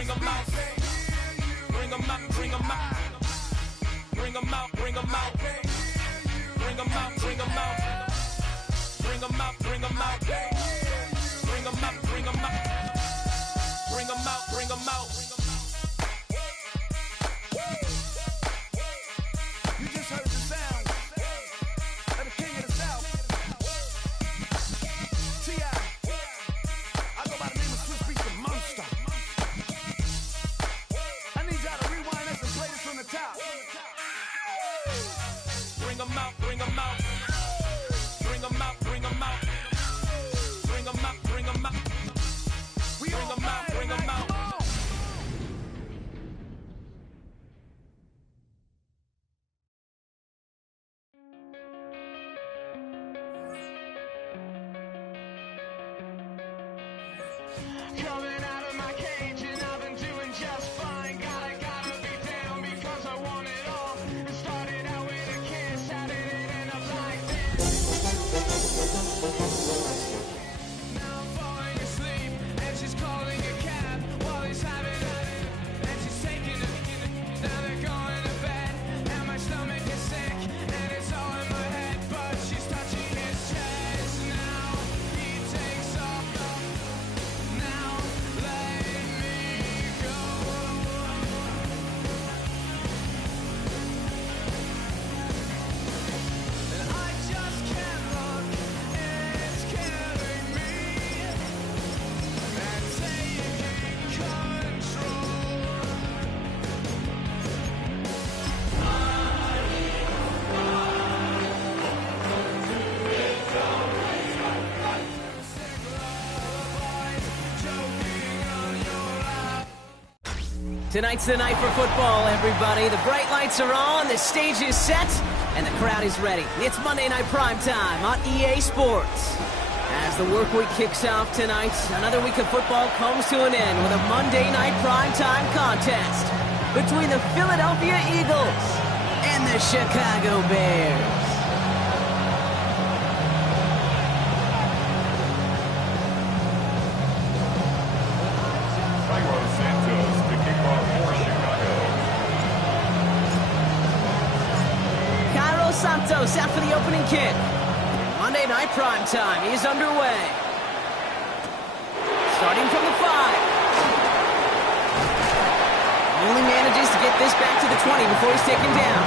bring them out. Bring them out, bring them out. Bring them out, bring them out. Bring them out, bring them out. Bring them out, bring them out. Bring them out, bring them out. Bring them out, bring them out. You just heard the sound of the king of the South. T.I. I go by the name of Swiss Beats the Monster. I need y'all to rewind this and play this from the top. Bring them out, bring them out. Bring them out, bring them out. Bring them out, bring them out. Bring them out, bring them out. Coming out of my cage and I've been doing just fine. Gotta be down because I want it all. It started out with a kiss, how did it end up like this? Now I'm falling asleep and she's calling a cab while he's having it. And she's taking it. Now they're going to bed and my stomach is sick and it's all in my head. But she's touching his chest. Now he takes off. Now let me go. And I just can't look, it's killing me. And taking control. Tonight's the night for football, everybody. The bright lights are on, the stage is set, and the crowd is ready. It's Monday Night Primetime on EA Sports. As the work week kicks off tonight, another week of football comes to an end with a Monday Night Primetime contest between the Philadelphia Eagles and the Chicago Bears. Cairo Santos out for the opening kick. Monday Night Primetime is underway. Starting from the 5. Only manages to get this back to the 20 before he's taken down.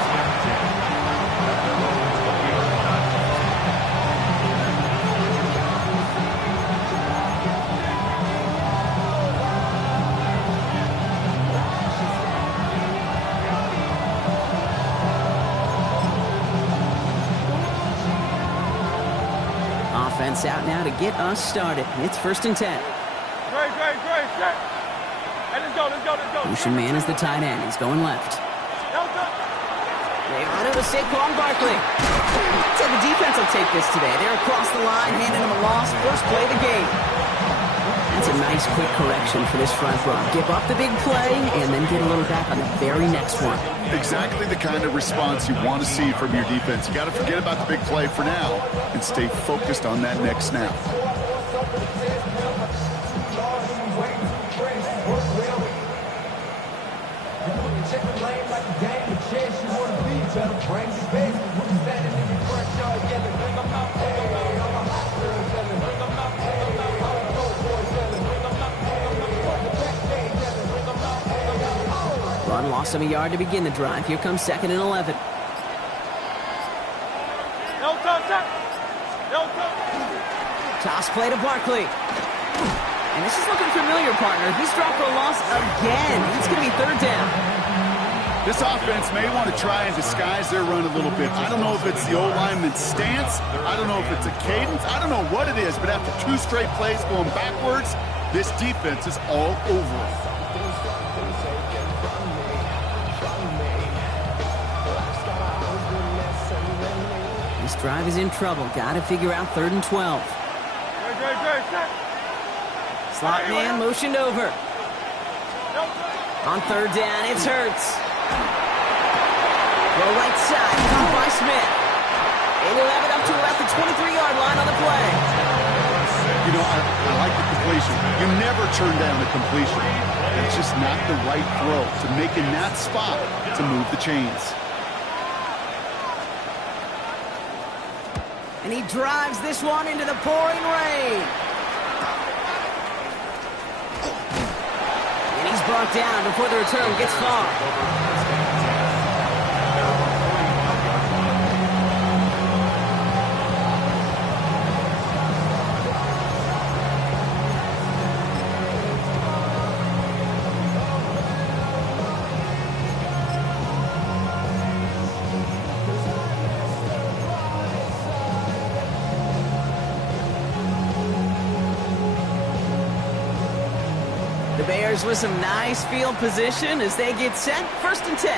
Offense out now to get us started. It's 1st and 10. Great. Hey, let's go. Motion man is the tight end. He's going left. They run it with Saquon Barkley. So the defense will take this today. They're across the line, handing him a loss. First play of the game. That's a nice quick correction for this front row. Give up the big play and then get a little back on the very next one. Exactly the kind of response you want to see from your defense. You got to forget about the big play for now and stay focused on that next snap. Run lost him a yard to begin the drive. Here comes 2nd and 11. Toss play to Barkley. And this is looking familiar, partner. He's dropped for a loss again. It's going to be 3rd down. This offense may want to try and disguise their run a little bit. I don't know if it's the O-lineman's stance. I don't know if it's a cadence. I don't know what it is, but after 2 straight plays going backwards, this defense is all over it. This drive is in trouble. Got to figure out 3rd and 12. Slot man motioned over. On 3rd down, it's Hurts. Go right side, caught by Smith. They will have it up to about the 23-yard line on the play. You know, I like the completion. You never turn down a completion. It's just not the right throw to make in that spot to move the chains. And he drives this one into the pouring rain. And he's brought down before the return gets far. The Bears with some nice field position as they get set. 1st and 10.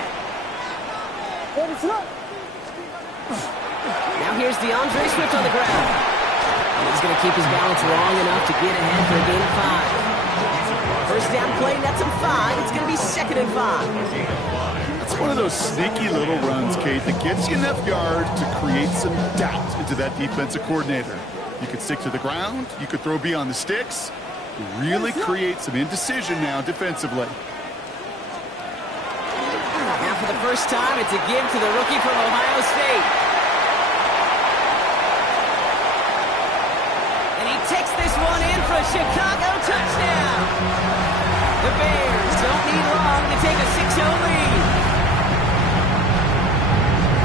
Now here's DeAndre Swift on the ground. And he's going to keep his balance long enough to get ahead for a gain of 5. First down play, nets him 5. It's going to be 2nd and 5. That's one of those sneaky little runs, Kate, that gets you enough yards to create some doubt into that defensive coordinator. You could stick to the ground. You could throw beyond the sticks. Really create some indecision now defensively. Now for the first time, it's a give to the rookie from Ohio State. And he takes this one in for a Chicago touchdown. The Bears don't need long to take a 6-0 lead.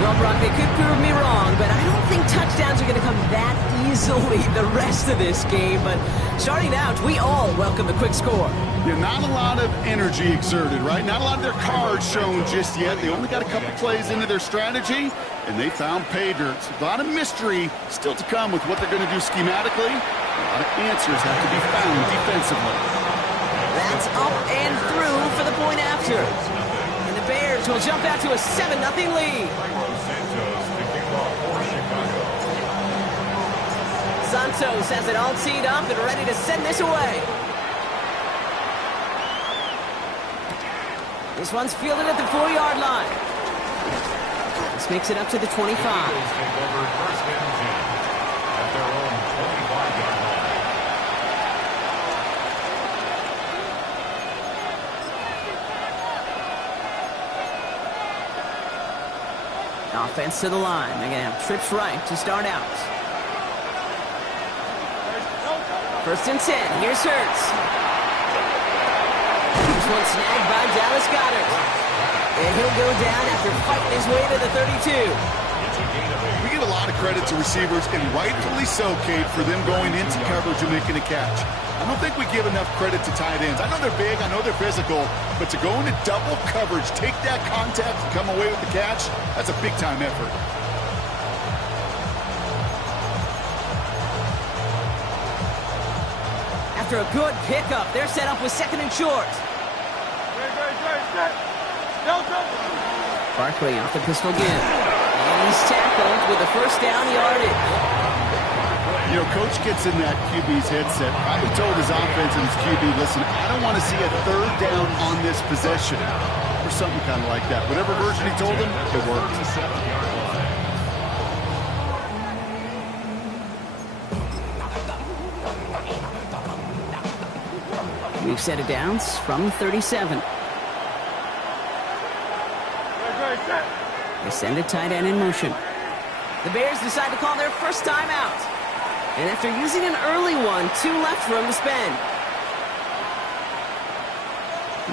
Well, Brock, they could prove me wrong, but I don't think touchdowns are going to come that easily the rest of this game. But starting out, we all welcome the quick score. Yeah, not a lot of energy exerted, right? Not a lot of their cards shown just yet. They only got a couple plays into their strategy, and they found pay dirt. A lot of mystery still to come with what they're going to do schematically. A lot of answers have to be found defensively. That's up and through for the point after. And the Bears will jump out to a 7-0 lead. Santos has it all teed up and ready to send this away. This one's fielded at the 4-yard line. This makes it up to the 25. Offense to the line. They're going to have trips right to start out. 1st and 10. Here's Hurts. This one snagged by Dallas Goedert. And he'll go down after fighting his way to the 32. We give a lot of credit to receivers, and rightfully so, Kate, for them going into coverage and making a catch. I don't think we give enough credit to tight ends. I know they're big, I know they're physical, but to go into double coverage, take that contact, and come away with the catch, that's a big-time effort. After a good pickup, they're set up with 2nd and short. Barkley off the pistol again. And he's tackled with a 1st down yardage. You know, Coach gets in that QB's headset, probably told his offense and his QB, listen, I don't want to see a 3rd down on this possession. Or something kind of like that. Whatever version he told him, it worked. We've set it downs from 37. They send a tight end in motion. The Bears decide to call their first timeout. And after using an early one, 2 left for him to spend.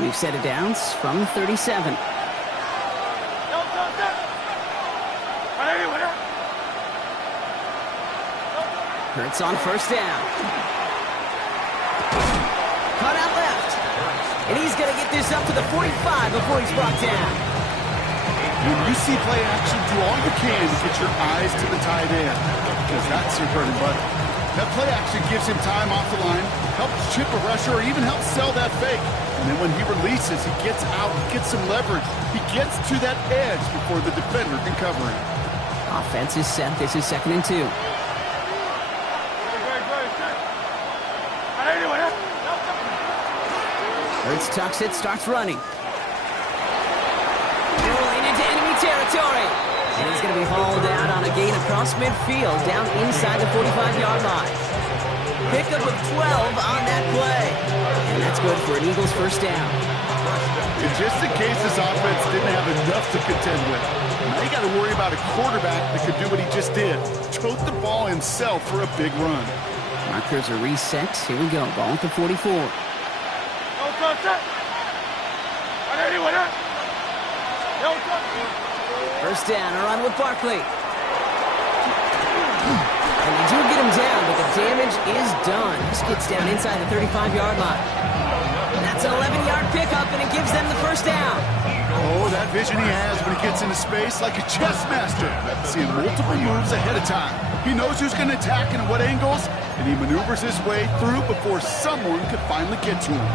We've set it downs from 37. Hurts on 1st down. Cut out left. And he's going to get this up to the 45 before he's brought down. When you see play action, do all you can to get your eyes to the tight end, because that's your bread and butter. That play action gives him time off the line, helps chip a rusher, or even helps sell that fake. And then when he releases, he gets out, he gets some leverage. He gets to that edge before the defender can cover him. Offense is set. This is 2nd and 2. Hurts tucks it, starts running. Rolling into enemy territory. And he's going to be hauled out on a gain across midfield, down inside the 45-yard line. Pickup of 12 on that play. And that's good for an Eagles first down. And just in case this offense didn't have enough to contend with, now you got to worry about a quarterback that could do what he just did. Tote the ball himself for a big run. Markers are reset. Here we go. Ball at the 44. First down, a run with Barkley. And they do get him down, but the damage is done. This gets down inside the 35-yard line. That's an 11-yard pickup, and it gives them the first down. Oh, that vision he has when he gets into space like a chess master. Seeing multiple moves ahead of time. He knows who's going to attack and at what angles, and he maneuvers his way through before someone could finally get to him.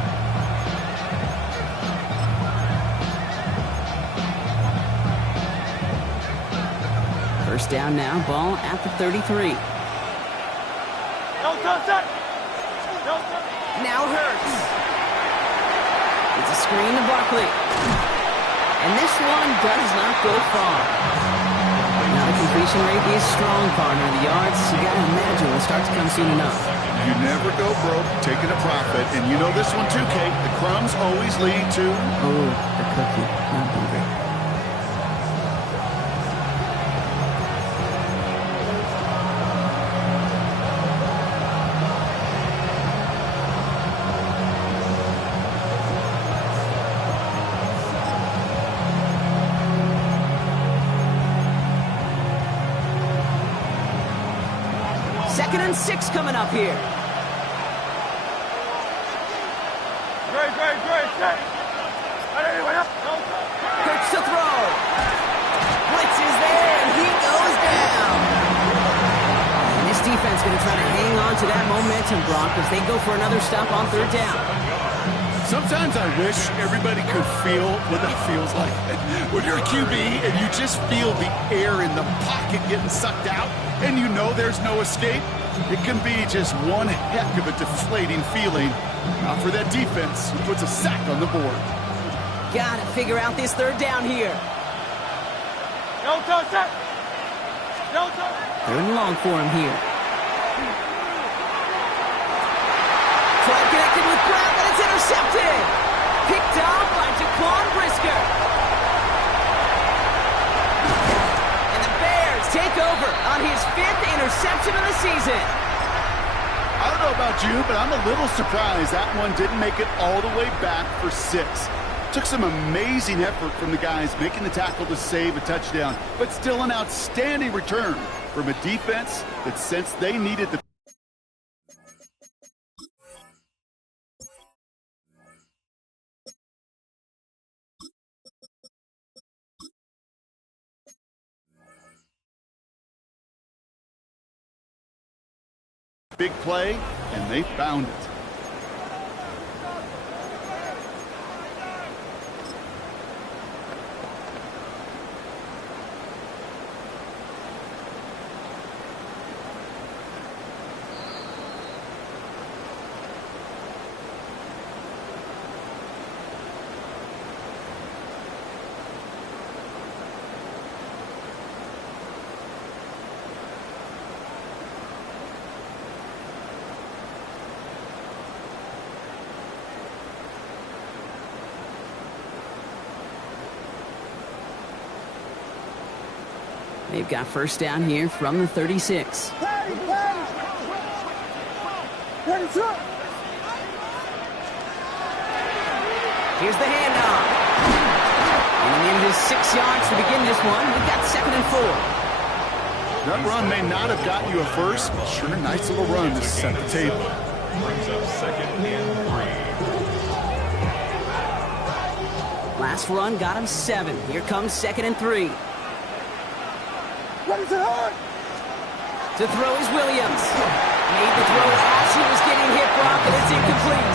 First down now, ball at the 33. Now Hurts. It's a screen to Barkley. And this one does not go far. Now the completion rate is strong, partner. The yards, you got to imagine, will start to come soon enough. You never go broke taking a profit. And you know this one too, Kate. The crumbs always lead to... Oh, the cookie. Not hungry. Second and 6 coming up here. Hurts to throw. Blitz is there, and he goes down. And this defense going to try to hang on to that momentum, Brock, as they go for another stop on third down. Sometimes I wish everybody could feel what that feels like. When you're a QB and you just feel the air in the pocket getting sucked out and you know there's no escape, it can be just one heck of a deflating feeling. Not for that defense who puts a sack on the board. Got to figure out this third down here. Third and long for him here. Try connected with Brown, but it's intercepted. Picked off by Jaquan Brisker. And the Bears take over on his 5th interception of the season. I don't know about you, but I'm a little surprised that one didn't make it all the way back for 6. Took some amazing effort from the guys making the tackle to save a touchdown, but still an outstanding return from a defense that sensed they needed the big play, and they found it. They've got first down here from the 36. Here's the handoff. And he needed his 6 yards to begin this one. We've got 2nd and 4. That run may not have gotten you a first, but sure, nice little run to set the table. Brings up 2nd and 3. Last run got him 7. Here comes 2nd and 3. To throw is Williams. Made the throw as he was getting hit, Brock, and it's incomplete.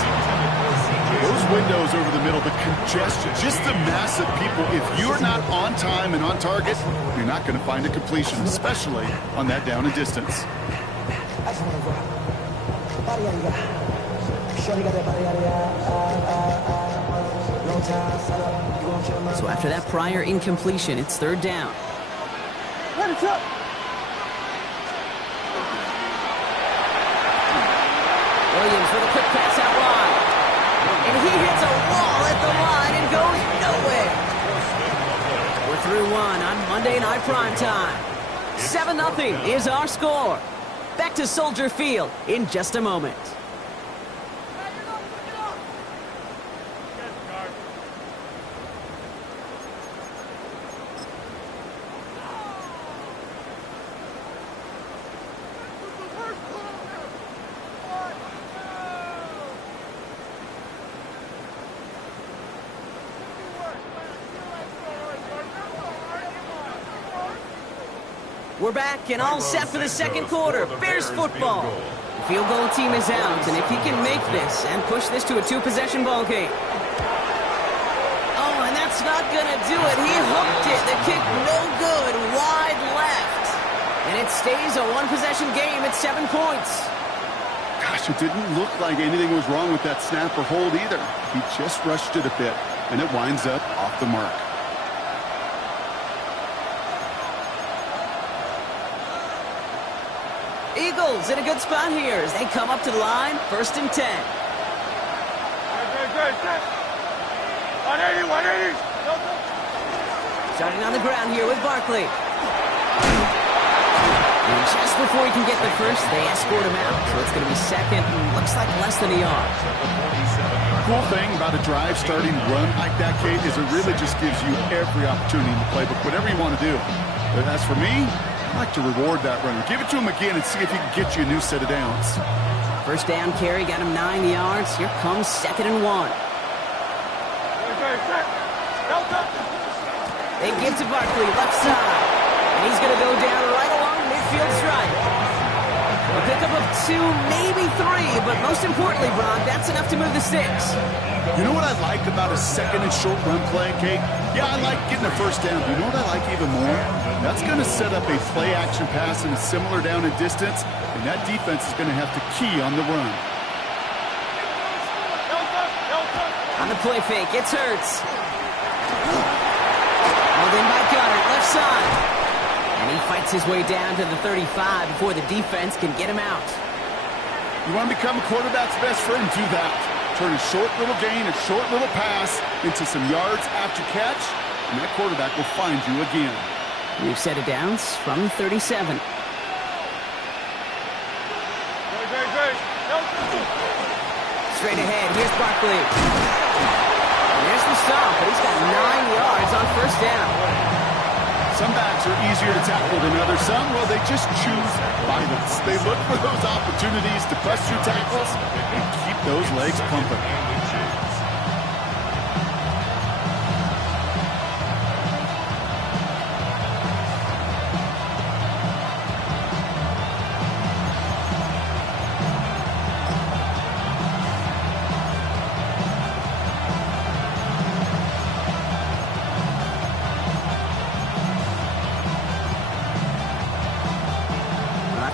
Those windows over the middle, the congestion, just the mass of people. If you're not on time and on target, you're not going to find a completion, especially on that down and distance. So after that prior incompletion, it's third down. Eagles with a quick pass out wide. And he hits a wall at the line and goes nowhere. We're through one on Monday Night Primetime. 7-0 is our score. Back to Soldier Field in just a moment. We're back and all set for the second quarter. Bears football. The field goal team is out, and if he can make this and push this to a two-possession ball game. Oh, and that's not going to do it. He hooked it. The kick no good. Wide left. And it stays a one-possession game at 7 points. Gosh, it didn't look like anything was wrong with that snap or hold either. He just rushed it a bit, and it winds up off the mark. Eagles in a good spot here as they come up to the line, 1st and 10. 180. Starting on the ground here with Barkley. And just before he can get the first, they escort him out. So it's going to be second and looks like less than a yard. Cool thing about a drive starting run like that, Kate, is it really just gives you every opportunity in the playbook, whatever you want to do. But as for me, I like to reward that runner. Give it to him again and see if he can get you a new set of downs. First down carry got him 9 yards. Here comes 2nd and 1. They give to Barkley, left side. And he's going to go down right along midfield stripe. A pickup of 2, maybe 3, but most importantly, Brock, that's enough to move the sticks. You know what I like about a second and short run play, Kate? Yeah, I like getting a first down. But you know what I like even more? That's going to set up a play-action pass and a similar down in distance, and that defense is going to have to key on the run. On the play fake, it's Hurts. Held in by Gunner, left side. And he fights his way down to the 35 before the defense can get him out. You want to become a quarterback's best friend? Do that. Turn a short little gain, a short little pass into some yards after catch, and that quarterback will find you again. We've set it downs from 37. Straight ahead, here's Barkley. And there's the stop, but he's got 9 yards on first down. Some backs are easier to tackle than others. Some, well, they just choose violence. They look for those opportunities to press through tackles and keep those legs pumping.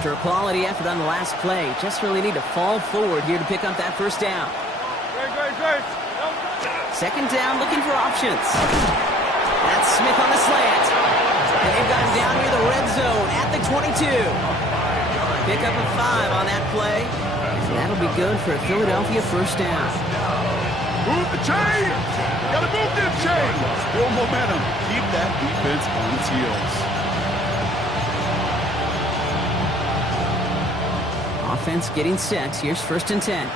After a quality effort on the last play, just really need to fall forward here to pick up that first down. Second down, looking for options. That's Smith on the slant. And they've got him down near the red zone at the 22. Pick up a 5 on that play. And that'll be good for a Philadelphia first down. Move the chain! Gotta move them chains! Build momentum. Keep that defense on its heels. Offense getting set. Here's 1st and 10.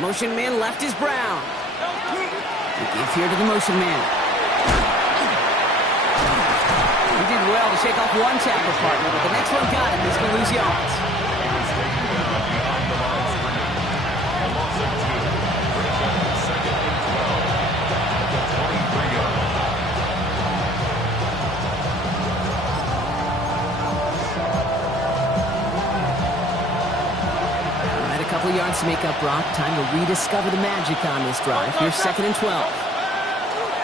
Motion man left is Brown. They give here to the motion man. He did well to shake off one tackle partner, but the next one got him. He's going to lose yards. Yards to make up, Brock. Time to rediscover the magic on this drive. Here's 2nd and 12.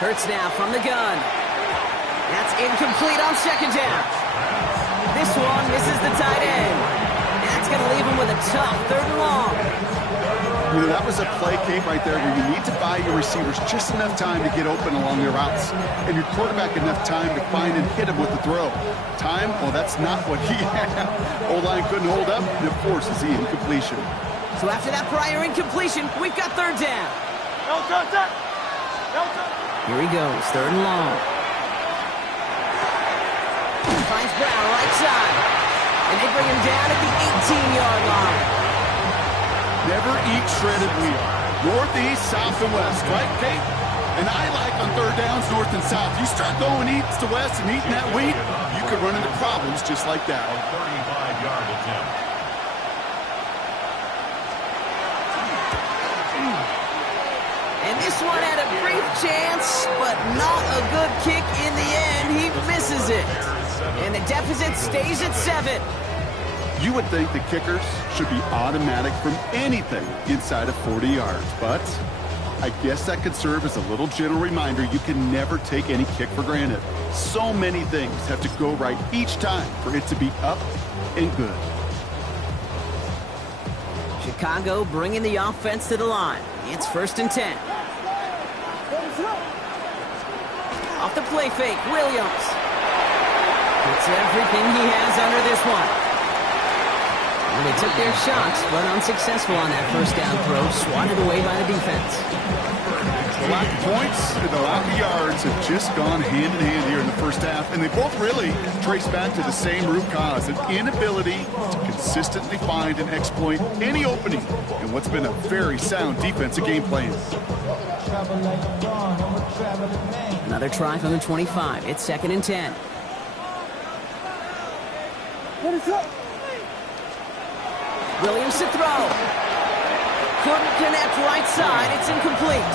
Hurts now from the gun. That's incomplete on 2nd down. This one misses the tight end. That's going to leave him with a tough 3rd and long. You know, that was a play, Kate, right there where you need to buy your receivers just enough time to get open along their routes, and your quarterback enough time to find and hit him with the throw. Time? Well, that's not what he had. O-line couldn't hold up, and it forces the incompletion. So after that prior incompletion, we've got third down. Here he goes, third and long. Finds Brown right side. And they bring him down at the 18-yard line. Never eat shredded wheat. Northeast, south, and west, right, Kate? And I like on third downs, north and south. You start going east to west and eating that wheat, you could run into problems just like that. 35-yard attempt. And this one had a brief chance, but not a good kick in the end. He misses it. And the deficit stays at 7. You would think the kickers should be automatic from anything inside of 40 yards, but I guess that could serve as a little gentle reminder you can never take any kick for granted. So many things have to go right each time for it to be up and good. Chicago bringing the offense to the line. It's 1st and 10. Off the play fake, Williams. Puts everything he has under this one. And they took their shots, but unsuccessful on that first down throw, swatted away by the defense. The lack of points and the lack of yards have just gone hand in hand here in the first half, and they both really trace back to the same root cause, an inability to consistently find and exploit any opening in what's been a very sound defensive game plan. Another try from the 25. It's 2nd and 10. Williams to throw. Couldn't connect right side. It's incomplete.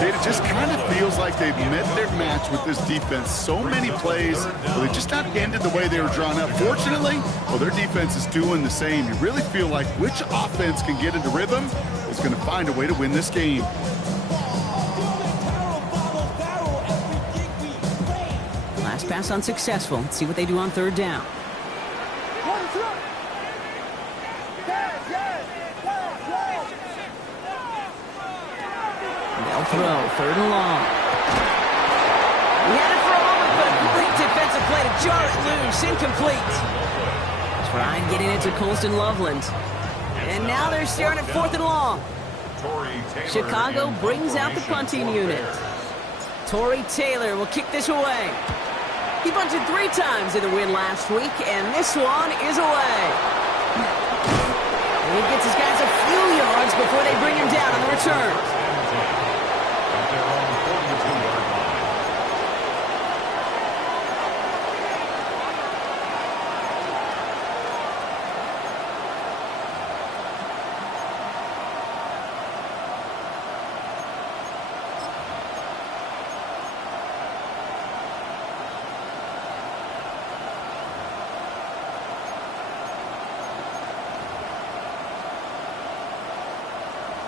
Kate, it just kind of feels like they've met their match with this defense. So many plays, well, they just not ended the way they were drawn up. Fortunately, well, their defense is doing the same. You really feel like which offense can get into rhythm is going to find a way to win this game. Last pass unsuccessful. Let's see what they do on third down. They'll throw, 3rd and long. He had it for a moment, but a great defensive play to jar it loose. Incomplete. Tried getting it to Colston Loveland. And now they're staring at 4th and long. Chicago brings out the punting unit. Torrey Taylor will kick this away. He punted 3 times in the win last week, and this one is away. And he gets his guys a few yards before they bring him down on the return.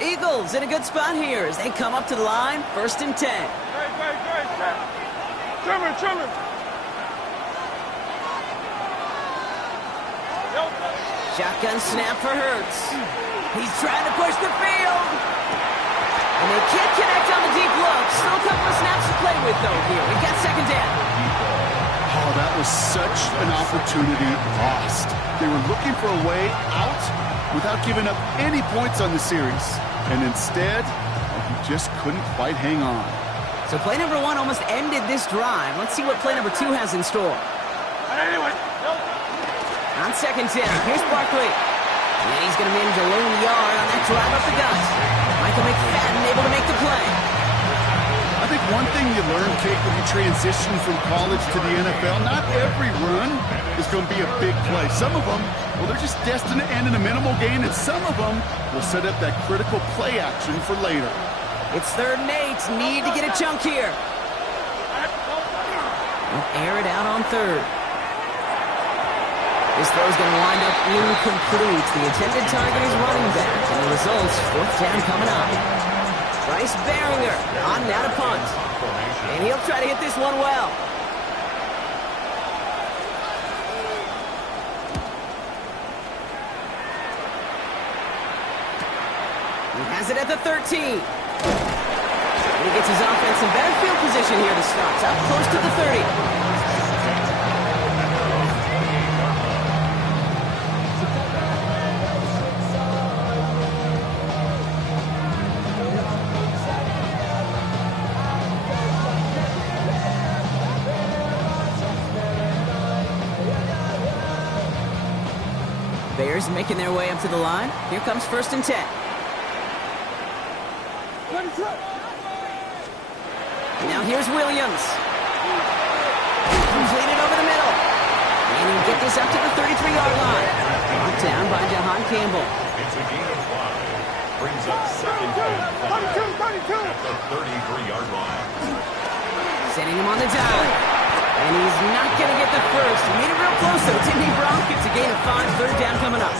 Eagles in a good spot here as they come up to the line, 1st and 10. Shotgun snap for Hurts. He's trying to push the field. And they can't connect on the deep look. Still a couple of snaps to play with, though, here. We got 2nd down. Oh, that was such an opportunity lost. They were looking for a way out without giving up any points on the series. And instead, he just couldn't quite hang on. So play number 1 almost ended this drive. Let's see what play number 2 has in store. On 2nd down, here's Barkley. And he's going to manage a lone yard on that drive up the gut. Michael McFadden able to make the play. I think one thing you learn, Kate, when you transition from college to the NFL, not every run is going to be a big play. Some of them, well, they're just destined to end in a minimal gain, and some of them will set up that critical play action for later. It's 3rd and 8. Need to get a chunk here. They'll air it out on 3rd. This throw's going to wind up incomplete. The intended target is running back, and the result's 4th down coming up. Bryce Baringer on now to punt. And he'll try to hit this one well. He has it at the 13. And he gets his offense in better field position here to start. Up close to the 30. Bears making their way up to the line. Here comes 1st and 10. Now here's Williams. Completed over the middle. And he'll get this up to the 33-yard line. Brought down by Jahan Campbell. It's a gain of 5. Brings up 2nd and 5 at the 33-yard line. Sending him on the dive. And he's not going to get the first. He made it real close, though. Timmy Brock gets a gain of 5. 3rd down coming up.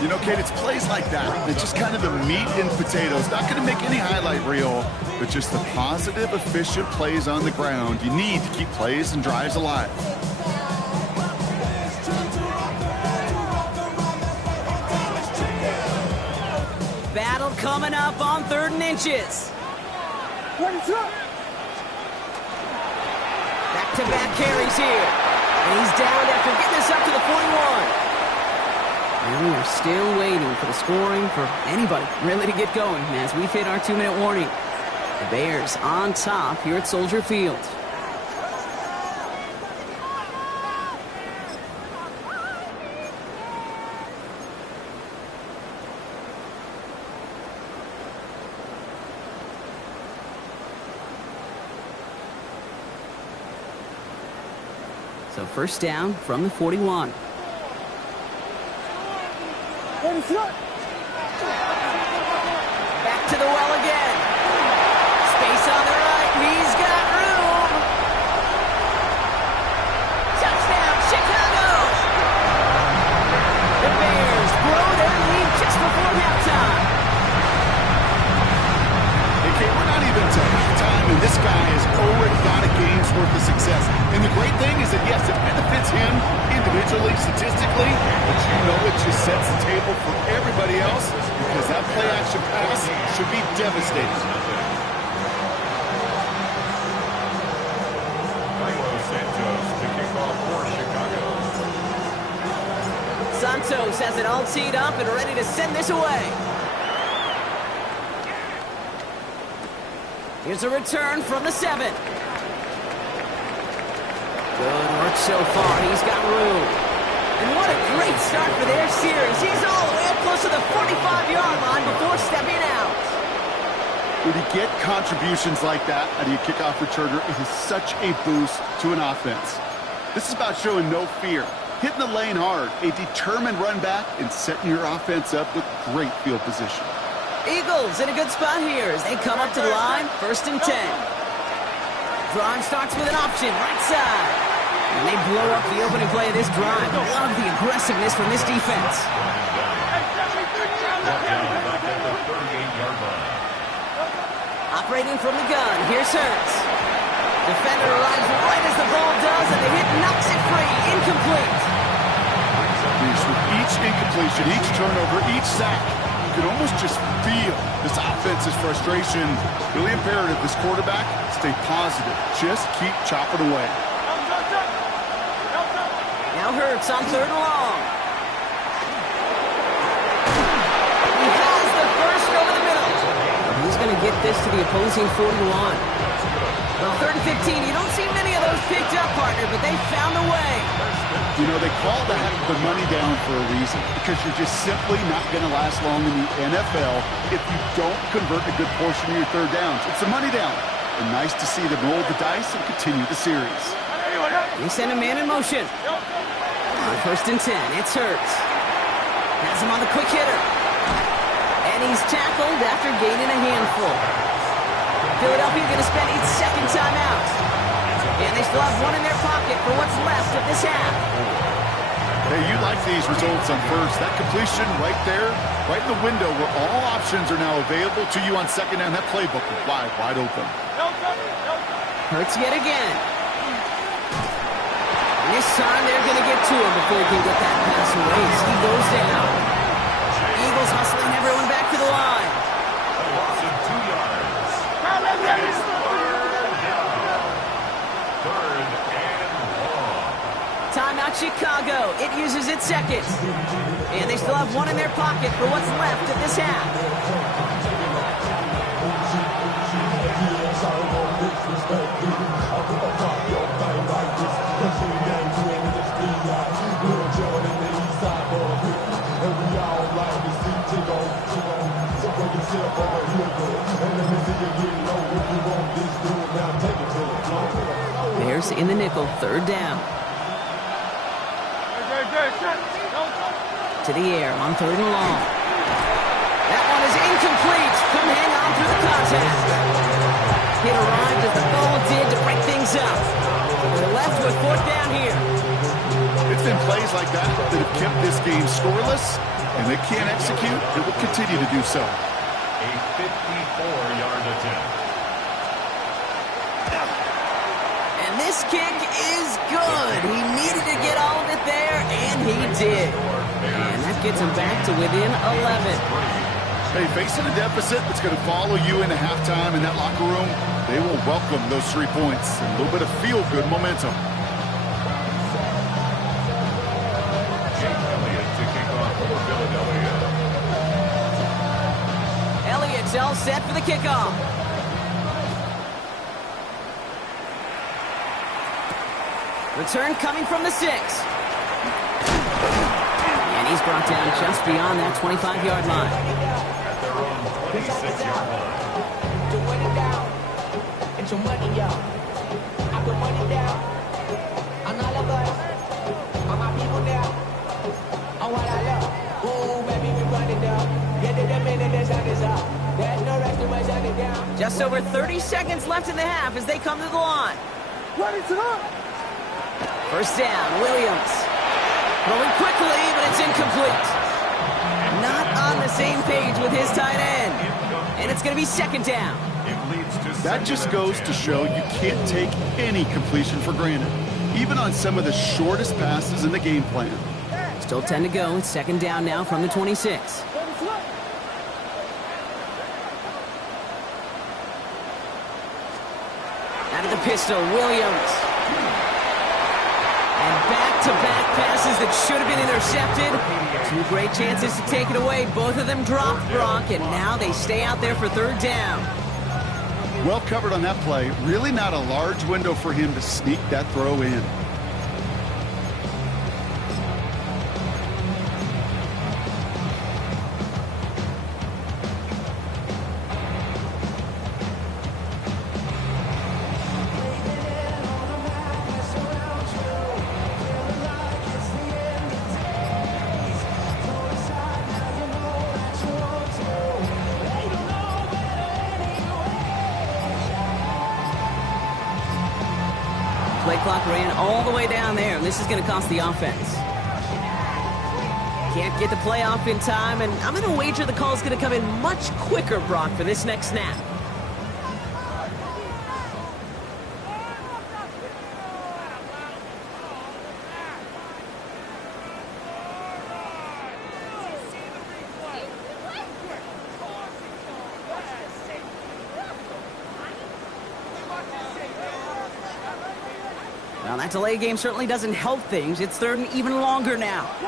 You know, Kate, it's plays like that. It's just kind of the meat and potatoes. Not going to make any highlight reel, but just the positive, efficient plays on the ground. You need to keep plays and drives alive. Battle coming up on 3rd and inches. Back-to-back carries here. And he's down after getting this up to the 41. And we are still waiting for the scoring for anybody really to get going as we've hit our 2-minute warning. The Bears on top here at Soldier Field. So 1st down from the 41. Back to the well again. Space on the right. He's got room. Touchdown, Chicago. The Bears blow their lead just before halftime. Okay, we're not even to halftime, and this guy has already got a game's worth of success. And the great thing is that, yes, it benefits him individually, statistically, but you know it just sets the table for everybody else because that play-action pass should be devastating. Milo Santos to kick off for Chicago. Santos has it all teed up and ready to send this away. Here's a return from the 7. Good work so far. He's got room. And what a great start for their series. He's all the way up close to the 45-yard line before stepping out. When you get contributions like that out of your kickoff returner, it is such a boost to an offense. This is about showing no fear, hitting the lane hard, a determined run back, and setting your offense up with great field position. Eagles in a good spot here as they come up to the line. 1st and 10. Drive starts with an option, right side. And they blow up the opening play of this drive. Love the aggressiveness from this defense. Operating from the gun, here's Hurts. Defender arrives right as the ball does, and the hit knocks it free. Incomplete. With each incompletion, each turnover, each sack, you can almost just feel this offense's frustration. Really imperative, this quarterback, stay positive. Just keep chopping away. Now Hurts on 3rd and long. He has the first over the middle. He's going to get this to the opposing 41. Well, 3rd and 15, you don't see many of those picked up, partner, but they found a way. You know, they call that the money down for a reason, because you're just simply not going to last long in the NFL if you don't convert a good portion of your 3rd downs. It's the money down. And nice to see them roll the dice and continue the series. They send a man in motion. On 1st and 10, it's Hurts. Has him on the quick hitter. And he's tackled after gaining a handful. Philadelphia going to spend its 2nd timeout. And they still have one in their pocket for what's left of this half. Hey, you like these results on 1st. That completion right there, right in the window where all options are now available to you on 2nd down. That playbook is wide open. Hurts yet again. And this time they're going to get to him before he can get that pass away. He goes down. Eagles hustling everyone back to the line. Chicago. It uses its second. And they still have one in their pocket for what's left of this half. Bears in the nickel, third down. To the air on third and long. That one is incomplete. Couldn't hang on through the contact. It arrived as the ball did to break things up. They're left with fourth down here. It's been plays like that that have kept this game scoreless, and they can't execute. It will continue to do so. A 54-yard attempt. And this kick is good. He needed to get all of it there, and he did. And that gets him back to within 11. Hey, facing a deficit that's going to follow you into halftime in that locker room, they will welcome those 3 points. A little bit of feel-good momentum. Jake Elliott to kick off for Philadelphia. Elliott's all set for the kickoff. Return coming from the 6. And he's brought down just beyond that 25-yard line. At their own 26-yard line. To win it down, and your money up. I put money down on all of us, on my people now, on what I love. Ooh, baby, we run it down. Get to the minute, the sun is up. There's no rest to my shut it down. Just over 30 seconds left in the half as they come to the line. First down, Williams. Throwing quickly, but it's incomplete. Not on the same page with his tight end. And it's going to be second down. It leads to That just goes to show you can't take any completion for granted, even on some of the shortest passes in the game plan. Still 10 to go. It's second down now from the 26. Out of the pistol, Williams. And back-to-back passes that should have been intercepted. 2 great chances to take it away. Both of them dropped, Brock, and now they stay out there for third down. Well covered on that play. Really not a large window for him to sneak that throw in. Play clock ran all the way down there, and this is going to cost the offense. Can't get the play off in time, and I'm going to wager the call is going to come in much quicker, Brock, for this next snap. Well, that delay game certainly doesn't help things. It's third and even longer now. Out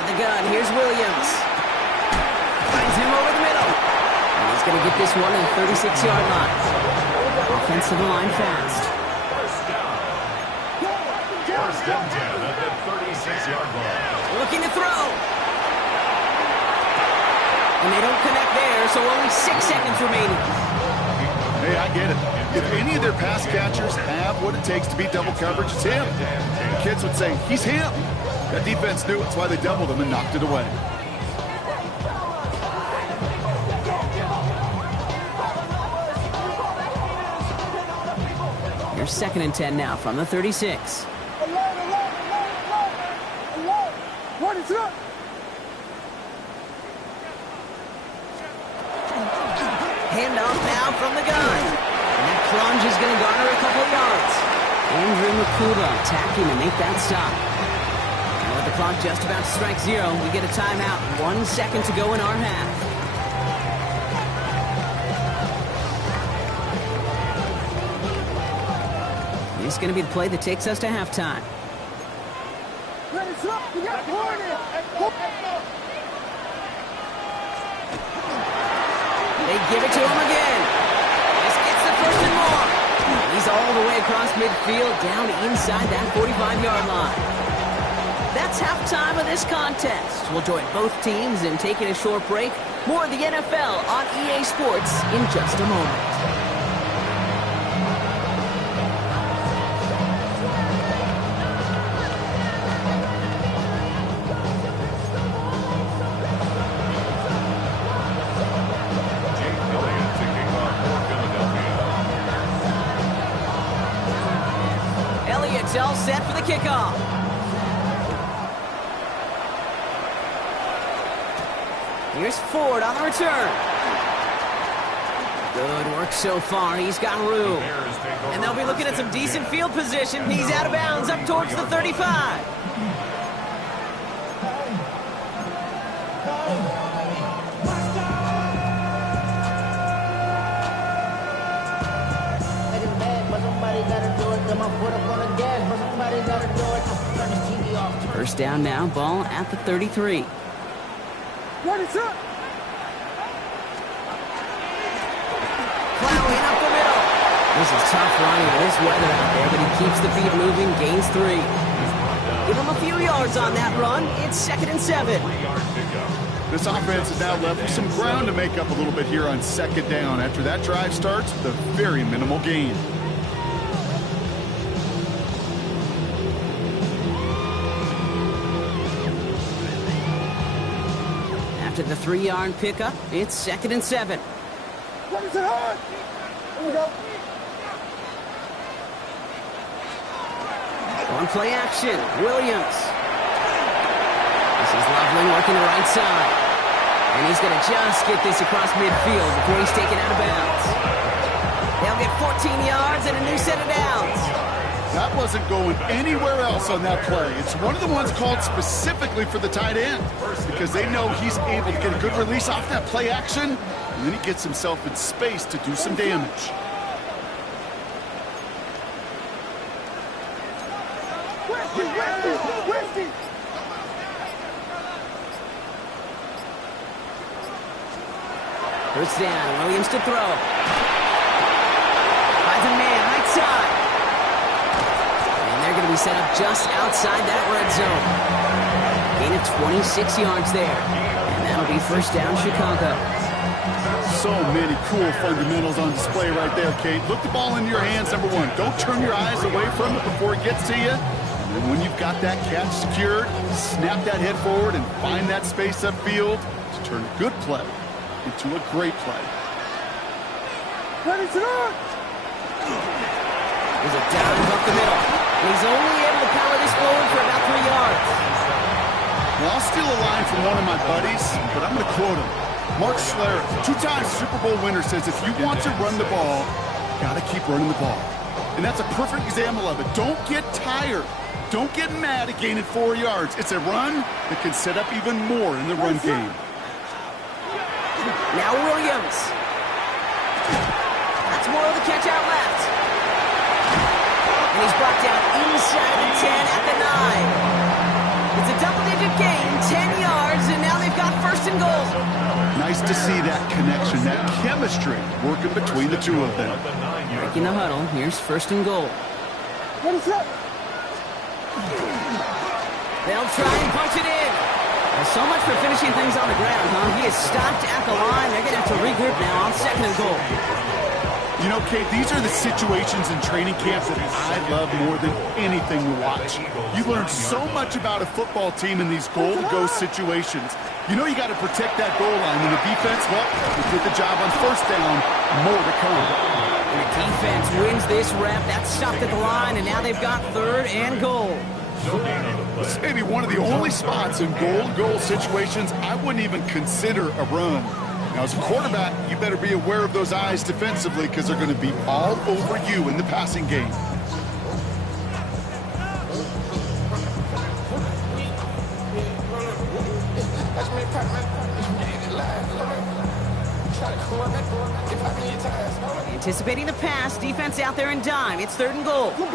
of the gun, here's Williams. Finds him over the middle. And he's going to get this one at the 36-yard line. Offensive line fast. First and 10 at the 36-yard line. Looking to throw. And they don't connect there, so only 6 seconds remaining. Hey, I get it. If any of their pass catchers have what it takes to beat double coverage, it's him. The kids would say, he's him. That defense knew it's why they doubled him and knocked it away. Here's second and 10 now from the 36. Handoff now from the gun. And that plunge is going to garner a couple of yards. Andrew Makuba attacking to make that stop. And with the clock just about to strike 0, we get a timeout. 1 second to go in our half. This is going to be the play that takes us to halftime. They give it to him again. This gets the first and more. And he's all the way across midfield, down inside that 45-yard line. That's halftime of this contest. We'll join both teams in taking a short break. More of the NFL on EA Sports in just a moment. All set for the kickoff. Here's Ford on the return. Good work so far. He's got room. And they'll be looking at some decent field position. He's out of bounds up towards the 35. First down now, ball at the 33. What is up? Plowing up the middle. This is tough running in this weather out there, but he keeps the feet moving, gains 3. Give him a few yards on that run. It's 2nd and 7. This offense is now left with some ground to make up a little bit here on 2nd down after that drive starts with a very minimal gain. After the 3-yard pickup, it's 2nd and 7. What is it hard? Here we go. On play action, Williams. This is Loveland working the right side. And he's going to just get this across midfield before he's taken out of bounds. They'll get 14 yards and a new set of downs. That wasn't going anywhere else on that play. It's one of the ones called specifically for the tight end because they know he's able to get a good release off that play action, and then he gets himself in space to do some damage. First down, Williams to throw. Finds a man, right side. And they're going to be set up just outside that red zone. Gain of 26 yards there. And that'll be first down, Chicago. So many cool fundamentals on display right there, Kate. Look the ball into your hands, number one. Don't turn your eyes away from it before it gets to you. And when you've got that catch secured, snap that head forward and find that space upfield to turn a good play into a great play. Ready to run! There's a dive up the middle. He's only able to power this forward for about 3 yards. Well, I'll steal a line from one of my buddies, but I'm going to quote him. Mark Schlereth, 2-time Super Bowl winner, says if you want to run the ball, you got to keep running the ball. And that's a perfect example of it. Don't get tired. Don't get mad at gaining 4 yards. It's a run that can set up even more in the run game. Now Williams. That's more of the catch out left. And he's brought down inside the 10 at the 9. It's a double-digit gain, 10 yards, and now they've got first and goal. Nice to see that connection, that chemistry working between the two of them. Breaking the huddle, here's first and goal. What is up? They'll try and punch it in. Well, so much for finishing things on the ground, huh? He is stopped at the line. They're going to have to regroup now on second and goal. You know, Kate, these are the situations in training camps that I love more than anything to watch. You learn so much about a football team in these goal-to-go situations. You know you got to protect that goal line. And the defense, well, we did the job on first down. More to come. And the defense wins this rep. That's stopped at the line, and now they've got third and goal. This may be one of the only spots in goal-to-goal situations I wouldn't even consider a run. Now, as a quarterback, you better be aware of those eyes defensively because they're going to be all over you in the passing game. anticipating the pass. Defense out there in dime. It's 3rd and goal. Third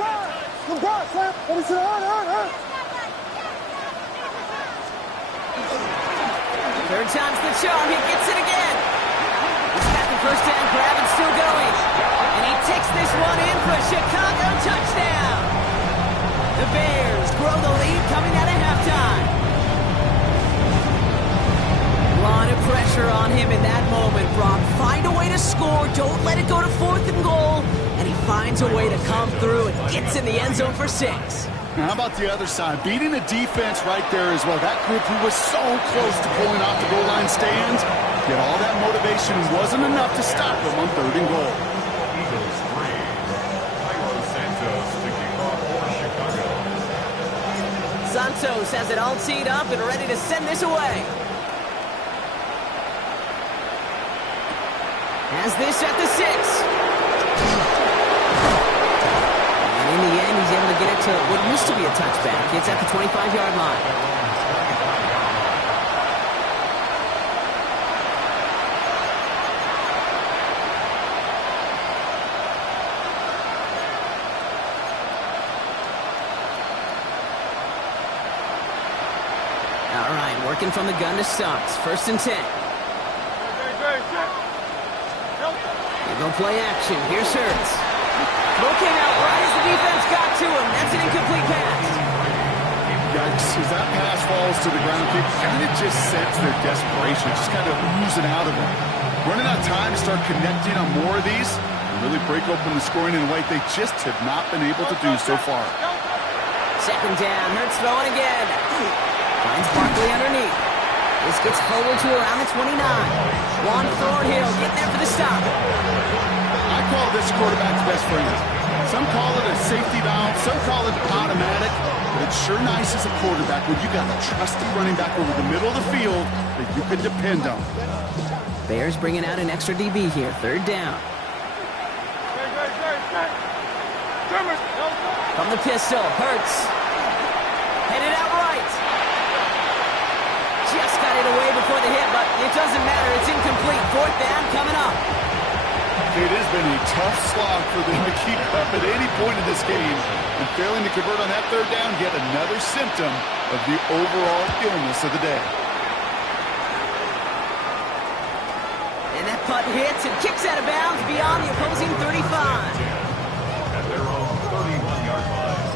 time's the charm. He gets it again. He's got the first down grab and still going. And he takes this one in for a Chicago touchdown. The Bears grow the lead coming out of halftime. A lot of pressure on him in that moment, Brock. Find a way to score. Don't let it go to 4th and goal. And he finds a way to come through and gets in the end zone for 6. Now, how about the other side? Beating the defense right there as well. That group who was so close to pulling off the goal line stand, yet all that motivation wasn't enough to stop them on 3rd and goal. Eagles 3. Cairo Santos kicking off for Chicago. Santos has it all teed up and ready to send this away. Has this at the 6. In the end, he's able to get it to what used to be a touchback. It's at the 25-yard line. All right, working from the gun to Starks. 1st and 10. They go play action. Here's Hurts. Throw came out right as the defense got to him. That's an incomplete pass. Yikes, as that pass falls to the ground, you kind of just sense their desperation, just kind of oozing out of them. Running out of time to start connecting on more of these and really break open the scoring in a way they just have not been able to do so far. 2nd down, Hurts throwing again. Finds Barkley underneath. This gets forward to around the 29. Juan Thornhill getting there for the stop. I call this quarterback's best friend. Some call it a safety valve, some call it automatic, but it's sure nice as a quarterback when you got a trusty running back over the middle of the field that you can depend on. Bears bringing out an extra DB here, 3rd down. From the pistol, Hurts. Headed out right. Just got it away before the hit, but it doesn't matter. It's incomplete. 4th down coming up. It has been a tough slog for them to keep up at any point in this game. And failing to convert on that 3rd down, yet another symptom of the overall illness of the day. And that punt hits and kicks out of bounds beyond the opposing 35. At their own 31-yard line.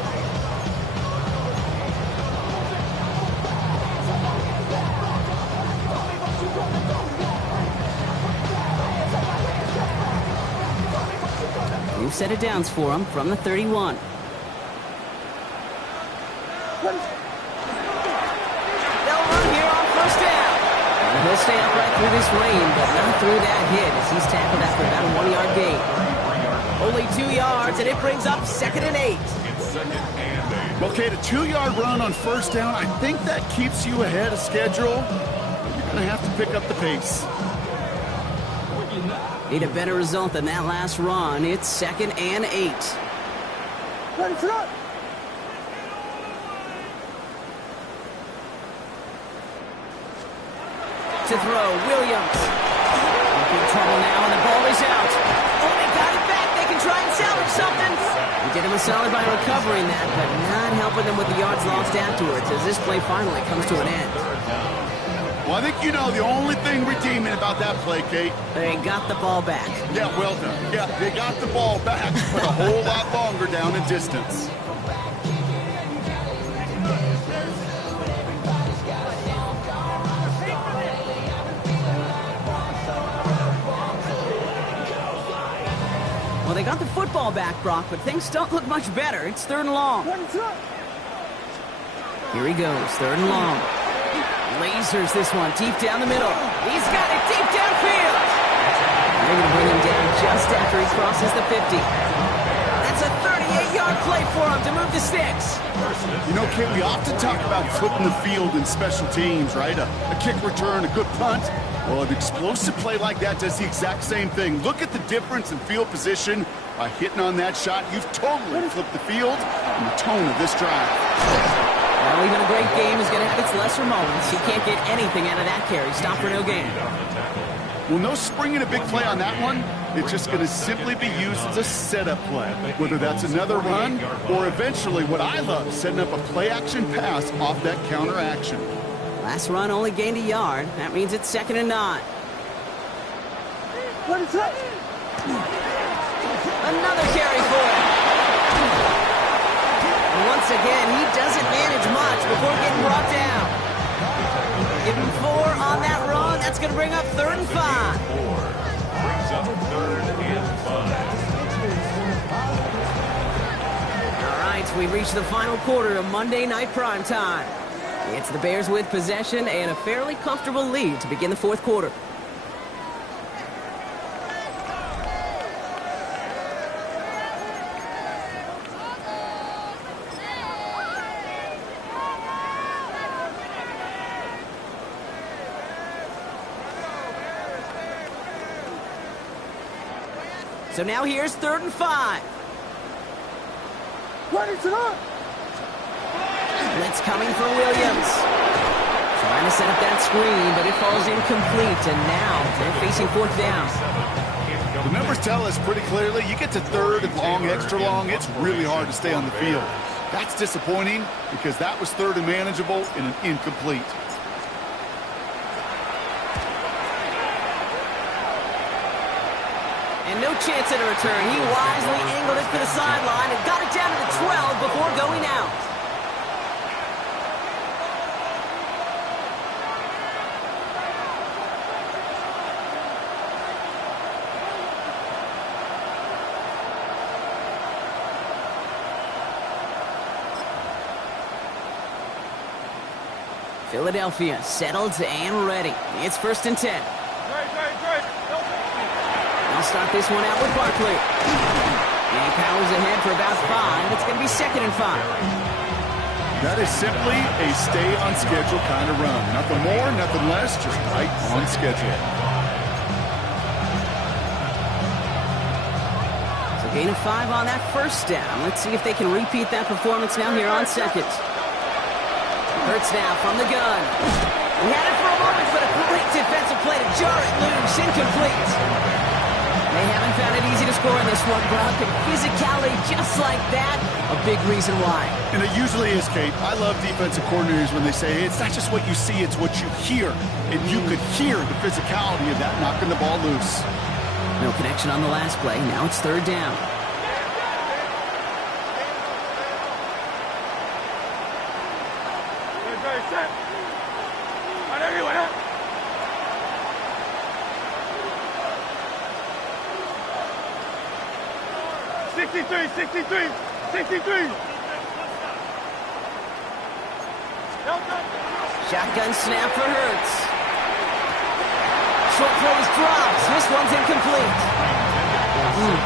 New set of downs for him from the 31. They'll run here on 1st down. And he'll stay upright through this rain, but not through that hit as he's tackled after about a 1-yard gain. Only 2 yards, and it brings up 2nd and 8. It's 2nd and 8. Okay, the 2-yard run on 1st down, I think that keeps you ahead of schedule. You're going to have to pick up the pace. Need a better result than that last run. It's 2nd and 8. Ready for that. To throw, Williams. In trouble now, and the ball is out. Oh, they got it back. They can try and salvage something. He did him a solid by recovering that, but not helping them with the yards lost afterwards as this play finally comes to an end. Well, I think you know the only thing redeeming about that play, Kate. They got the ball back. Yeah, well done. Yeah, they got the ball back, but a whole lot longer down in distance. Well, they got the football back, Brock, but things don't look much better. It's 3rd and long. Here he goes, 3rd and long. Lasers this one deep down the middle. He's got it deep downfield. They're going to bring him down just after he crosses the 50. That's a 38-yard play for him to move the sticks. You know, Kate, we often talk about flipping the field in special teams, right? A kick return, a good punt. Well, an explosive play like that does the exact same thing. Look at the difference in field position. By hitting on that shot, you've totally flipped the field and the tone of this drive. Well, even a great game is going to have its lesser moments. He can't get anything out of that carry. Stop for no gain. Well, no springing a big play on that one. It's just going to simply be used as a setup play, whether that's another run or eventually what I love, setting up a play-action pass off that counter action. Last run only gained a yard. That means it's 2nd and 9. Another carry for him. And once again, he doesn't manage much before getting brought down. Give him 4 on that run. That's going to bring up 3rd and 5. 4 brings up 3rd and 5. All right, so we've reached the final quarter of Monday Night Primetime. It's the Bears with possession and a fairly comfortable lead to begin the 4th quarter. So now here's 3rd and 5. Blitz coming for Williams. Trying to set up that screen, but it falls incomplete, and now they're facing 4th down. The numbers tell us pretty clearly, you get to 3rd and long, extra long, it's really hard to stay on the field. That's disappointing because that was 3rd and manageable and an incomplete. And no chance at a return. He wisely angled it for the sideline and got it down to the 12 before going out. Philadelphia settled and ready. It's 1st and 10. I'll start this one out with Barkley. And he powers ahead for about 5. It's going to be 2nd and 5. That is simply a stay on schedule kind of run. Nothing more, nothing less, just right on schedule. So gain of 5 on that 1st down. Let's see if they can repeat that performance now here on 2nd. Hurts now from the gun. He had it for a moment, but a great defensive play to jar it loose. Incomplete. They haven't found it easy to score in this one, Brock. And physicality just like that, a big reason why. And it usually is, Kate. I love defensive coordinators when they say, hey, it's not just what you see, it's what you hear. And you could hear the physicality of that knocking the ball loose. No connection on the last play. Now it's 3rd down. Shotgun snap for Hurts. Short throws drops. This one's incomplete.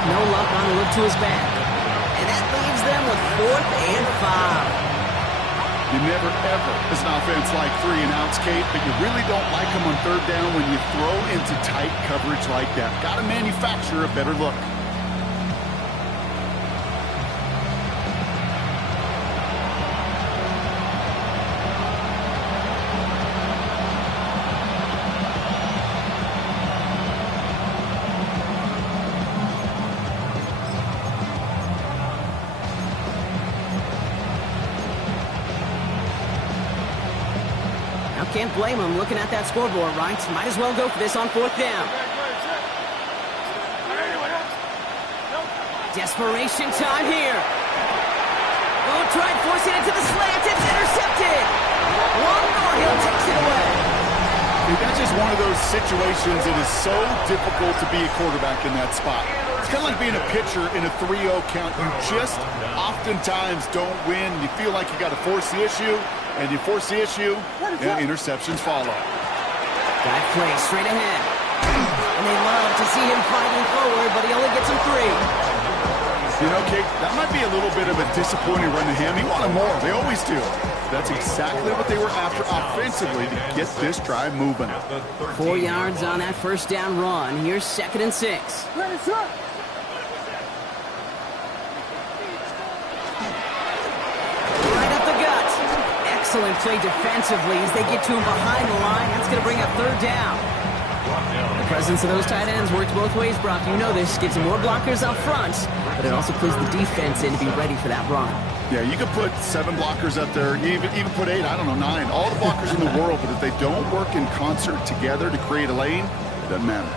No luck on the look to his back. And that leaves them with 4th and 5. You never, ever, as an offense, like 3 and outs, Kate, but you really don't like them on 3rd down when you throw into tight coverage like that. Got to manufacture a better look. Can't blame him looking at that scoreboard, right? Might as well go for this on 4th down. Desperation time here. Oh, try and force it into the slant. It's intercepted. One more, he'll take it away. Dude, that's just one of those situations that is so difficult to be a quarterback in that spot. It's kind of like being a pitcher in a 3-0 count. You just oftentimes don't win. You feel like you got to force the issue. And you force the issue, and interceptions follow. That play straight ahead. And they love to see him fighting forward, but he only gets him 3. You know, Kate, that might be a little bit of a disappointing run to him. He wanted more. They always do. That's exactly what they were after offensively to get this drive moving. 4 yards on that 1st down run. Here's 2nd and 6. Excellent play defensively as they get to him behind the line. That's going to bring up 3rd down. presence of those tight ends works both ways, Brock. You know this. Gives them more blockers up front, but it also puts the defense in to be ready for that run. Yeah, you could put 7 blockers up there, even put 8, I don't know, 9, all the blockers in the world, but if they don't work in concert together to create a lane, it doesn't matter.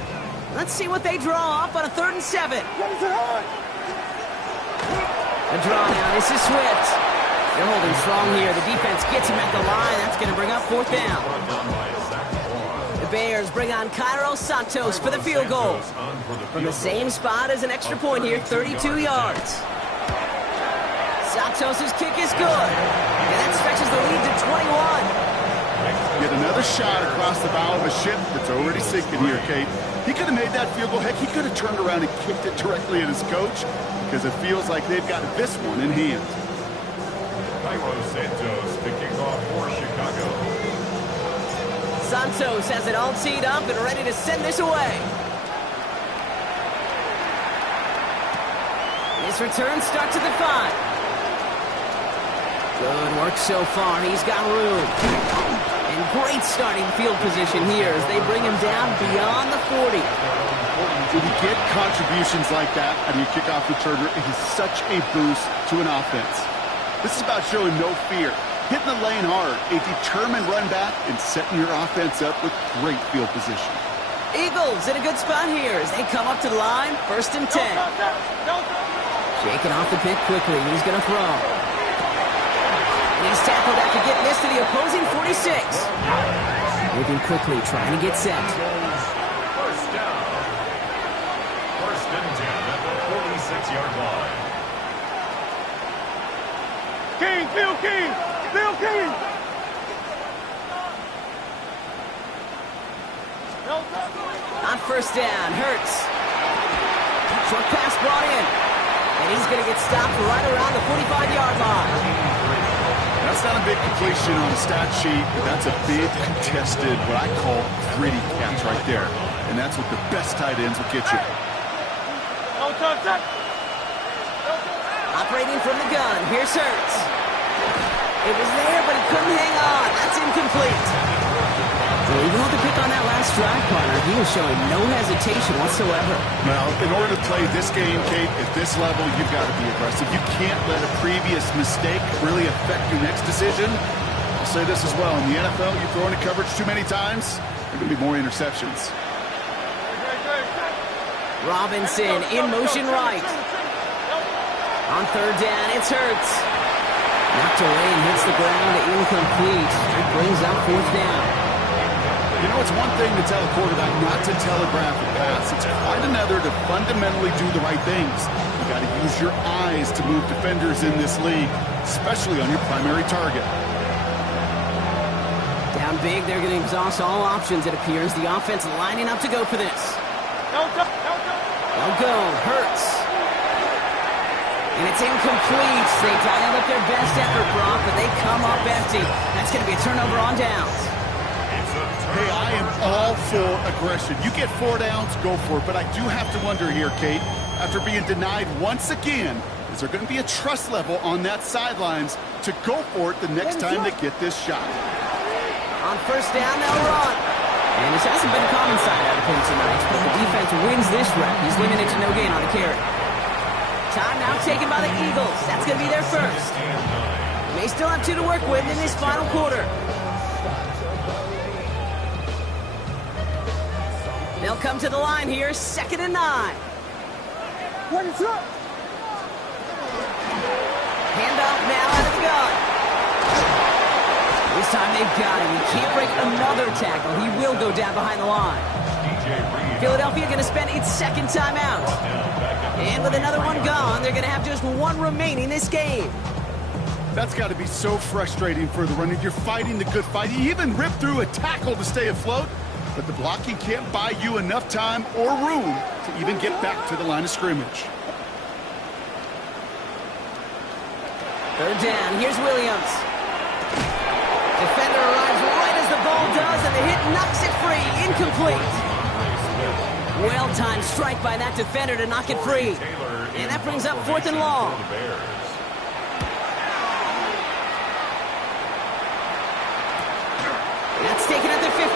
Let's see what they draw up on a 3rd and 7. The draw now, this is Swift. They're holding strong here. The defense gets him at the line. That's going to bring up 4th down. The Bears bring on Cairo Santos for the field goal. From the same spot as an extra point here, 32 yards. Santos' kick is good. And that stretches the lead to 21. Get another shot across the bow of a ship that's already sinking here, Kate. He could have made that field goal. Heck, he could have turned around and kicked it directly at his coach because it feels like they've got this one in hand. Cairo Santos to kick off for Chicago. Santos has it all teed up and ready to send this away. His return starts at the 5. Good work so far. He's got room. And great starting field position here as they bring him down beyond the 40. When you get contributions like that out of your kickoff returner, it is such a boost to an offense. This is about showing no fear, hitting the lane hard, a determined run back, and setting your offense up with great field position. Eagles in a good spot here as they come up to the line, 1st and 10. Shaking off the pick quickly. He's going to throw. He's tackled after getting this to the opposing 46. Moving quickly, trying to get set. 1st down. 1st and 10 at the 46-yard line. King, Bill King, Bill King. On 1st down, Hurts. Short pass brought in. And he's going to get stopped right around the 45-yard line. That's not a big completion on a stat sheet, but that's a big contested, what I call gritty catch right there. And that's what the best tight ends will get you. Operating from the gun, here's Hurts. It was there, but he couldn't hang on. That's incomplete. Well, even with the pick on that last drive, partner, he was showing no hesitation whatsoever. Well, in order to play this game, Kate, at this level, you've got to be aggressive. You can't let a previous mistake really affect your next decision. I'll say this as well. In the NFL, you throw into coverage too many times, there are going to be more interceptions. Robinson in motion right. On 3rd down, it's Hurts. Knocked away and hits the ground, incomplete. That brings up 4th down. You know, it's one thing to tell a quarterback not to telegraph a pass. It's quite another to fundamentally do the right things. You got to use your eyes to move defenders in this league, especially on your primary target. Down big, they're going to exhaust all options, it appears. The offense lining up to go for this. They'll go, Hurts. And it's incomplete. They dialed up their best effort, Brock, but they come up empty. That's going to be a turnover on downs. Hey, I am all for aggression. You get 4 downs, go for it. But I do have to wonder here, Kate, after being denied once again, is there going to be a trust level on that sidelines to go for it the next time they get this shot? On 1st down, they'll run. And this hasn't been a common side out of him tonight, but the defense wins this rep. He's limited to no gain on a carry. Time now taken by the Eagles. That's going to be their first. They still have 2 to work with in this final quarter. They'll come to the line here, 2nd and 9. Handoff now out of the gun. This time they've got him. He can't break another tackle. He will go down behind the line. Philadelphia going to spend its 2nd timeout. And with another one gone, they're going to have just 1 remaining this game. That's got to be so frustrating for the runner. You're fighting the good fight. You even ripped through a tackle to stay afloat, but the blocking can't buy you enough time or room to even get back to the line of scrimmage. 3rd down, here's Williams. Defender arrives right as the ball does, and the hit knocks it free. Incomplete. Well-timed strike by that defender to knock it free. And that brings up 4th and long. That's taken at the 15.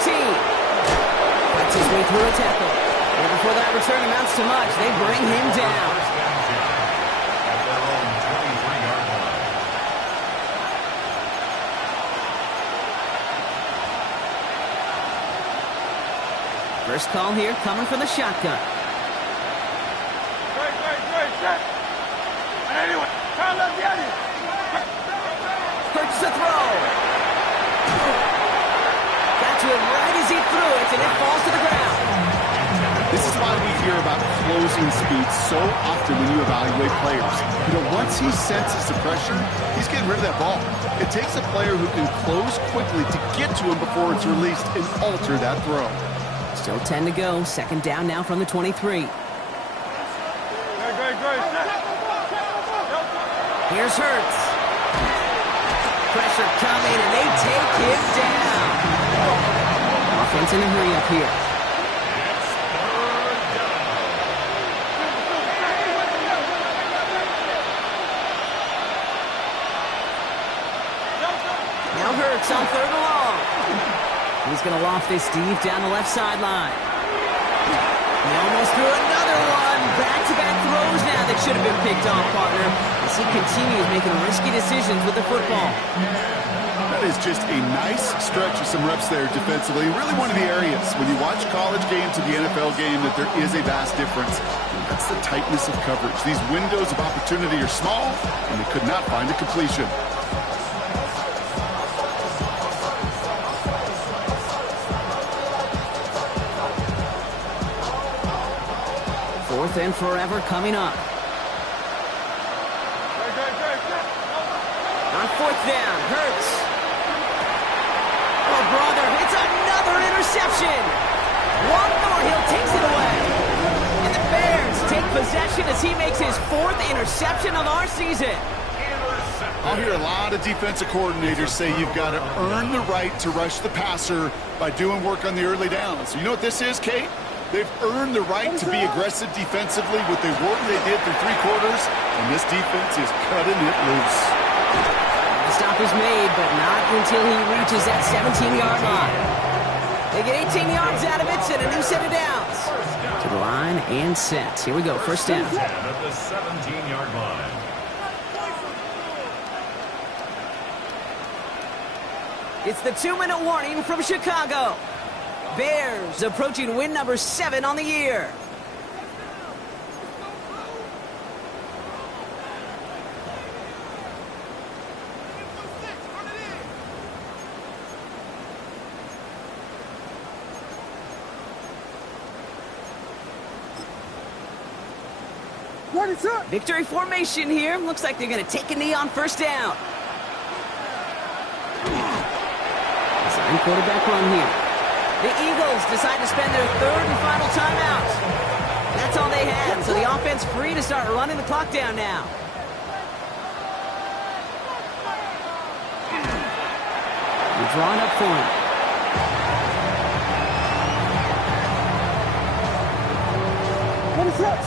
A Fights his way through a tackle. And before that return amounts to much, they bring him down. First down, 10 at their own 23-yard line. First call here coming from the shotgun. Great, set. And anyway, Kyle Levy. Hurts the throw. Got to him right as he threw it, and it falls to the ground. This is why we hear about closing speed so often when you evaluate players. You know, once he senses the pressure, he's getting rid of that ball. It takes a player who can close quickly to get to him before it's released and alter that throw. Still 10 to go. Second down now from the 23. Great, set. Here's Hurts. Pressure coming, and they take him down. Offense in a hurry up here. It's third down. Now Hurts on third and long. He's going to loft this deep down the left sideline. He almost threw another one. Back-to-back throws now that should have been picked off, partner, as he continues making risky decisions with the football. That is just a nice stretch of some reps there defensively. Really one of the areas when you watch college game to the NFL game that there is a vast difference. And that's the tightness of coverage. These windows of opportunity are small, and they could not find a completion. Fourth and forever coming up. On fourth down, Hurts. Oh, brother, it's another interception. Juan Thornhill takes it away. And the Bears take possession as he makes his fourth interception of our season. I'll hear a lot of defensive coordinators say you've got to earn the right to rush the passer by doing work on the early downs. You know what this is, Kate? They've earned the right to be aggressive defensively with the work they did through three quarters, and this defense is cutting it loose. The stop is made, but not until he reaches that 17-yard line. They get 18 yards out of it and a new set of downs. To the line and set. Here we go, first down. 10 at the 17-yard line. It's the 2-minute warning from Chicago. Bears approaching win number 7 on the year. Victory formation here. Looks like they're going to take a knee on first down. Design quarterback run here. The Eagles decide to spend their third and final timeout. That's all they had, so the offense free to start running the clock down now. We're drawn up for him.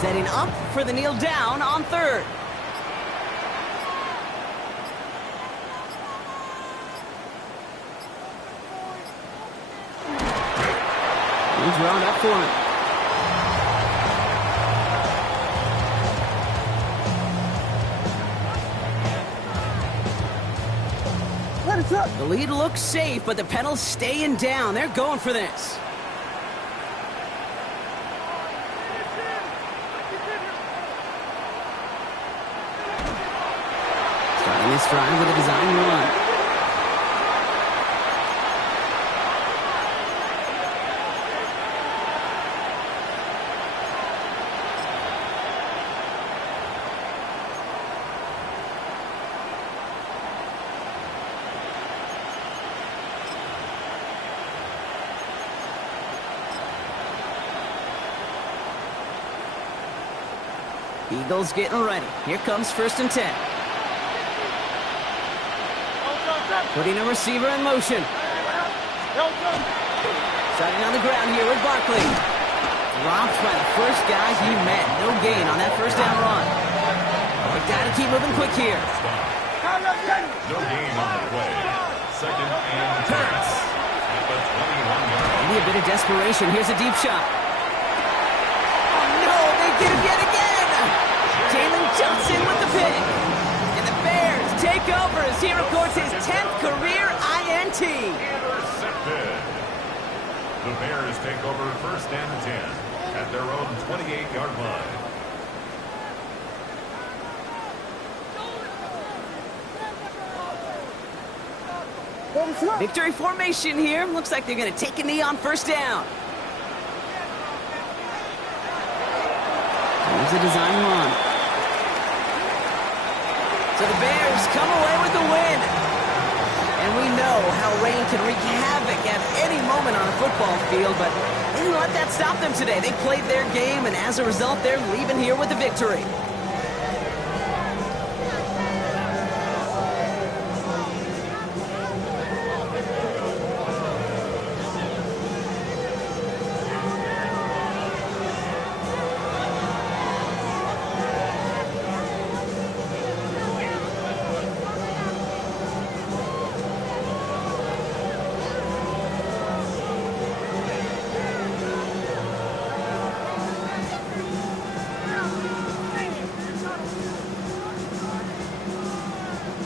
Setting up for the kneel down on third. He's drawn up for him. The lead looks safe, but the pedals staying down. They're going for this. Starting this drive with a design run. Eagles getting ready. Here comes first and 10. Putting a receiver in motion. Starting on the ground here with Barkley. Dropped by the first guy he met. No gain on that first down run. They gotta keep moving quick here. No gain on the play. Second and 10 at the 21-yard line. Maybe a bit of desperation. Here's a deep shot. Oh, no, they get him yet again. Jalen Johnson with the pick. And the Bears take over as he records his 10th career INT. Intercepted. The Bears take over 1st and 10 at their own 28-yard line. Victory formation here. Looks like they're going to take a knee on 1st down. Here's a design run. So the Bears come away with the win. And we know how rain can wreak havoc at any moment on a football field, but they didn't let that stop them today. They played their game, and as a result, they're leaving here with a victory.